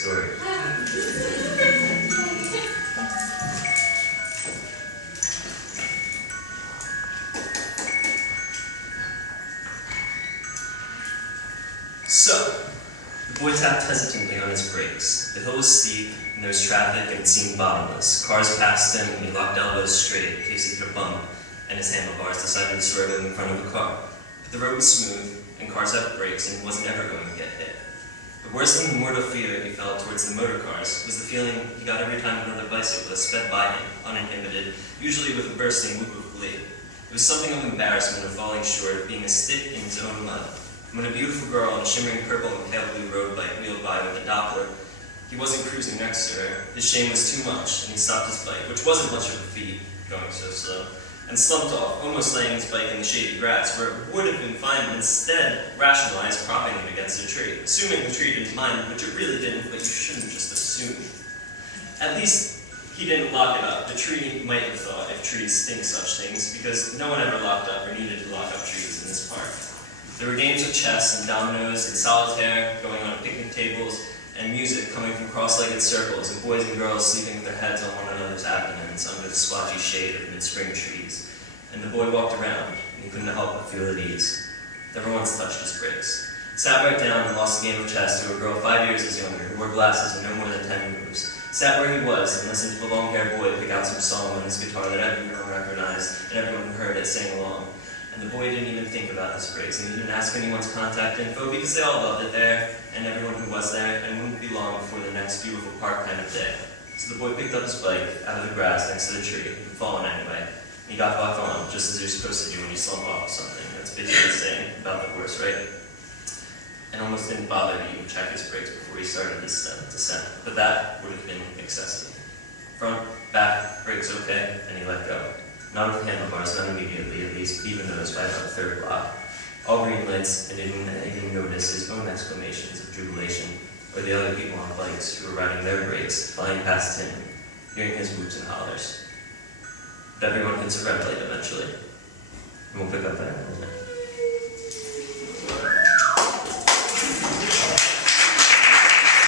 story. So, the boy tapped hesitantly on his brakes. The hill was steep, and there was traffic, and it seemed bottomless. Cars passed him, and he locked elbows straight in case he hit a bump, and his handlebars decided to swerve him in front of a car. But the road was smooth, and cars had brakes, and he wasn't ever going to get hit. But worse than the mortal fear he felt towards the motor cars was the feeling he got every time another bicyclist sped by him, uninhibited, usually with a bursting whoop of glee. It was something of embarrassment of falling short of being a stick in his own mud. When a beautiful girl on a shimmering purple and pale blue road bike wheeled by with a Doppler, he wasn't cruising next to her. His shame was too much, and he stopped his bike, which wasn't much of a feat, going so slow, and slumped off, almost laying his bike in the shady grass, where it would have been fine, but instead rationalized propping it against a tree, assuming the tree didn't mind, which it really didn't, but you shouldn't just assume. At least he didn't lock it up. The tree might have thought if trees think such things, because no one ever locked up or needed to lock up trees in this park. There were games of chess and dominoes and solitaire going on at picnic tables, and music coming from cross-legged circles, and boys and girls sleeping with their heads on one another's abdomens under the splotchy shade of mid-spring trees. And the boy walked around, and he couldn't help but feel at ease. Never once touched his brakes. Sat right down and lost a game of chess to a girl 5 years his younger, who wore glasses and no more than 10 moves. Sat where he was and listened to the long-haired boy pick out some song on his guitar that everyone recognized, and everyone who heard it sang along. And the boy didn't even think about his brakes, and he didn't ask anyone's contact info because they all loved it there, and everyone who was there, and wouldn't be long before the next beautiful park kind of day. So the boy picked up his bike out of the grass next to the tree, he'd fallen anyway, and he got back on, just as you're supposed to do when you slump off something. That's basically the saying about the horse, right? And almost didn't bother to even check his brakes before he started his descent, but that would have been excessive. Front, back, brakes okay, and he let go. Not with the handlebars, not immediately, at least, even noticed by about the third block. All green lights, and he didn't notice his own exclamations of jubilation, or the other people on bikes who were riding their brakes, flying past him, hearing his whoops and hollers. But everyone hits a red light eventually. And we'll pick up there in a minute.